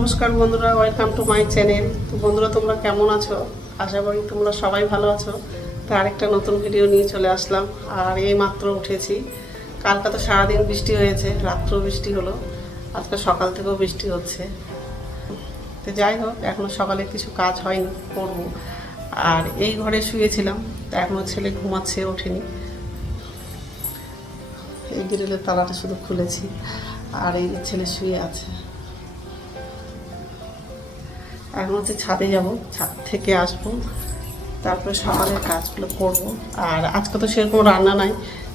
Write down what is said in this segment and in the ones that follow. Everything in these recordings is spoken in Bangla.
নমস্কার বন্ধুরা, ওয়েলকাম টু মাই চ্যানেল। তো বন্ধুরা, তোমরা কেমন আছো? আশা করি তোমরা সবাই ভালো আছো। তো আরেকটা নতুন ভিডিও নিয়ে চলে আসলাম। আর এই মাত্র উঠেছি। কালকে তো সারাদিন বৃষ্টি হয়েছে, রাত্রেও বৃষ্টি হলো, আজকে সকাল থেকেও বৃষ্টি হচ্ছে। তো যাই হোক, এখনও সকালে কিছু কাজ হয়নি, করবো। আর এই ঘরে শুয়েছিলাম, তো এখনও ছেলে ঘুমাচ্ছে, ওঠেনি। এই গ্রিলের তালাটা শুধু খুলেছি, আর এই ছেলে শুয়ে আছে। এখন হচ্ছে ছাদে যাব, ছাদ থেকে আসবো, তারপরে সকালের কাজগুলো করব। আর আজকে তো সেরকম রান্না নাই।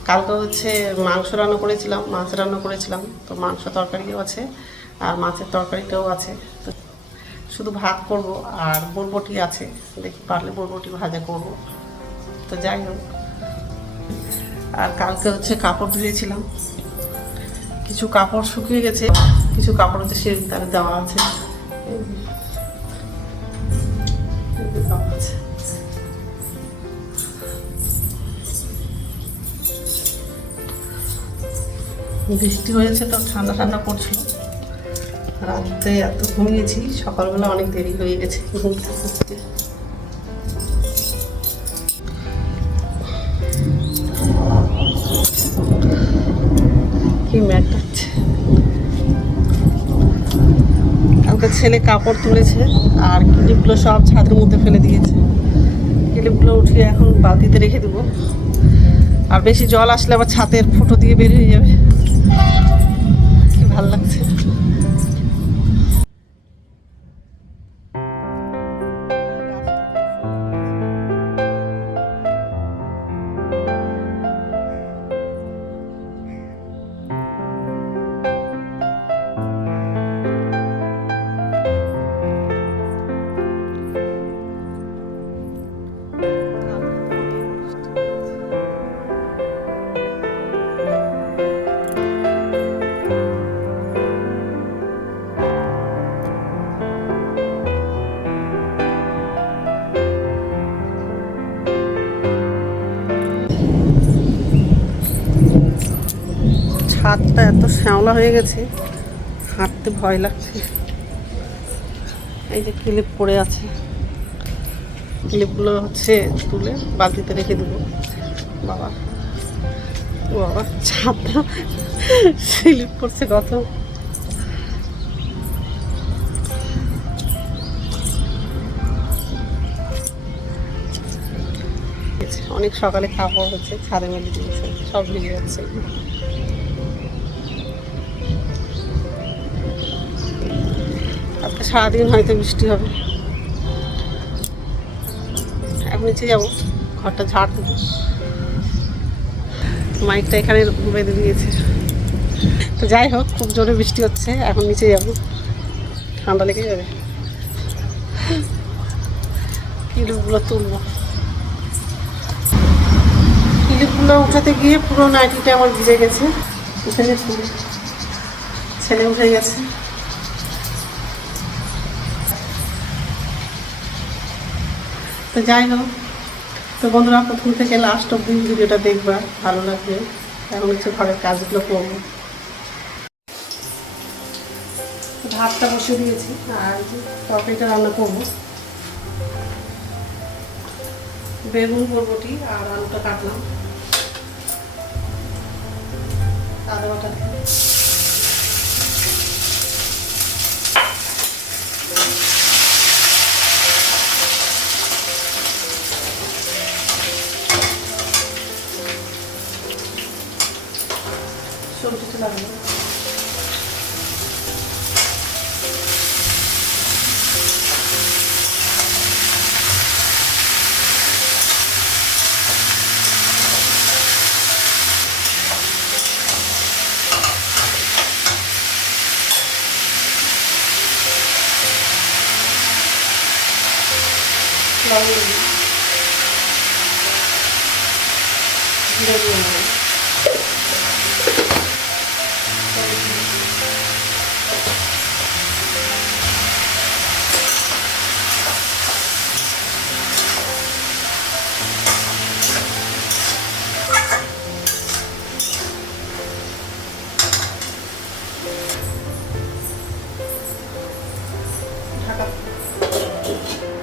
কালকে হচ্ছে মাংস রান্না করেছিলাম, মাছ রান্না করেছিলাম, তো মাংস তরকারিও আছে আর মাছের তরকারিটাও আছে। তো শুধু ভাত করব, আর বরবটি আছে, দেখি পারলে বরবটি ভাজা করব। তো যাই হোক, আর কালকে হচ্ছে কাপড় ধুয়েছিলাম, কিছু কাপড় শুকিয়ে গেছে, কিছু কাপড় হচ্ছে সে তারে দেওয়া আছে। বৃষ্টি হয়েছে তো ঠান্ডা ঠান্ডা পড়ছিল। রাতে এত ঘুমিয়েছি, সকালবেলা অনেক দেরি হয়ে গেছে ঘুমতে ঘুরতে। কি ম্যাটাচ্ছে। কালকে ছেলে কাপড় তুলেছে আর ক্লিপগুলো সব ছাদের মধ্যে ফেলে দিয়েছে। ক্লিপগুলো উঠিয়ে এখন বালতিতে রেখে দেবো। আর বেশি জল আসলে আবার ছাদের ফুটো দিয়ে বের হয়ে যাবে। কি ভাল লাগছে। ছাদটা এত শ্যাওলা হয়ে গেছে, হাঁটতে ভয় লাগছে। এই যে ক্লিপ পড়ে আছে, ক্লিপগুলো হচ্ছে তুলে বালতিতে রেখে দেবো। বাবা ও বাবা, ছাদটা স্লিপ করছে কত। অনেক সকালে কাপড় হচ্ছে ছাদে মেলে দিয়েছে, সব ভিজে যাচ্ছে। আজকে সারাদিন হয়তো বৃষ্টি হবে। এখন নিচে যাবো, ঘরটা ঝাড় দেবো। মাইকটা এখানে বেঁধে দিয়েছে। তো যাই হোক, খুব জোরে বৃষ্টি হচ্ছে, এখন নিচে যাবো, ঠান্ডা লেগে যাবে। ক্লিপগুলো তুলবো। ক্লিপগুলো উঠাতে গিয়ে পুরো নাইটিটা আমার ভিজে গেছে। উঠে গেছে, ছেলে উঠে গেছে। তো যাই হোক, তো বন্ধুরা, প্রথম থেকে লাস্ট অব্দি ভিডিওটা দেখবা, ভালো লাগবে। এখন হচ্ছে ঘরের কাজগুলো করবো। ভাতটা বসে দিয়েছি আর তরকারিটা রান্না করবো। বেগুন, বরবটি আর আলুটা কাটলাম আদা বাটা দিয়ে। সবজিটা লাগবে। লবণ, জিরা দিয়ে নেব।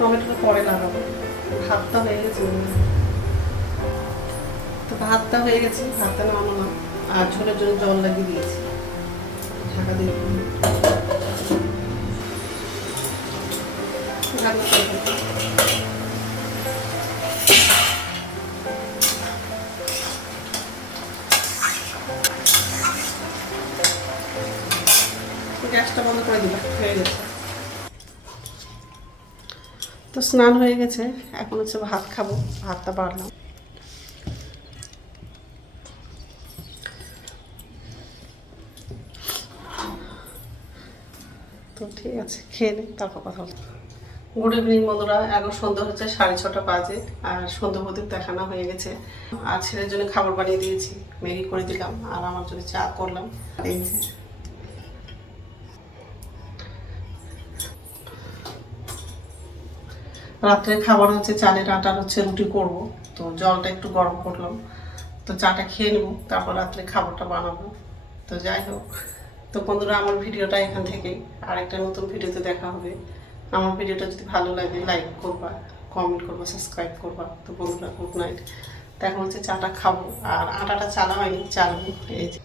টমেটোটা পরে লাগাবো। ভাতটা হয়ে গেছে মনে হয়। তো ভাতটা হয়ে গেছে, ভাতটা নামানো আর ঝোলের জন্য জল লাগিয়ে দিয়েছি, ঢাকা দিয়ে রান্না করবো। গ্যাসটা বন্ধ করে দিলাম, হয়ে গেছে। তো স্নান হয়ে গেছে, এখন হচ্ছে ভাত খাবো, ভাতটা বাড়লাম। তো ঠিক আছে, খেয়ে নিই, তারপর কথা বলবো। গুড ইভিনিং বন্ধুরা, এখন সন্ধ্যা হচ্ছে 6:30 বাজে আর সন্ধ্যা প্রদীপ দেখানো হয়ে গেছে। আর ছেলের জন্য খাবার বানিয়ে দিয়েছি, ম্যাগি করে দিলাম আর আমার জন্য চা করলাম। এই যে রাত্রে খাবার হচ্ছে চালের আটার হচ্ছে রুটি করব। তো জলটা একটু গরম করলাম, তো চাটা খেয়ে নেবো, তারপর রাত্রে খাবারটা বানাবো। তো যাই হোক, তো বন্ধুরা আমার ভিডিওটা এখান থেকেই, আর একটা নতুন ভিডিওতে দেখা হবে। আমার ভিডিওটা যদি ভালো লাগে লাইক করবা, কমেন্ট করবা, সাবস্ক্রাইব করবা। তো বন্ধুরা গুড নাইট। তো এখন হচ্ছে চাটা খাবো আর আটাটা চালা হয়নি, চালবো। এই যে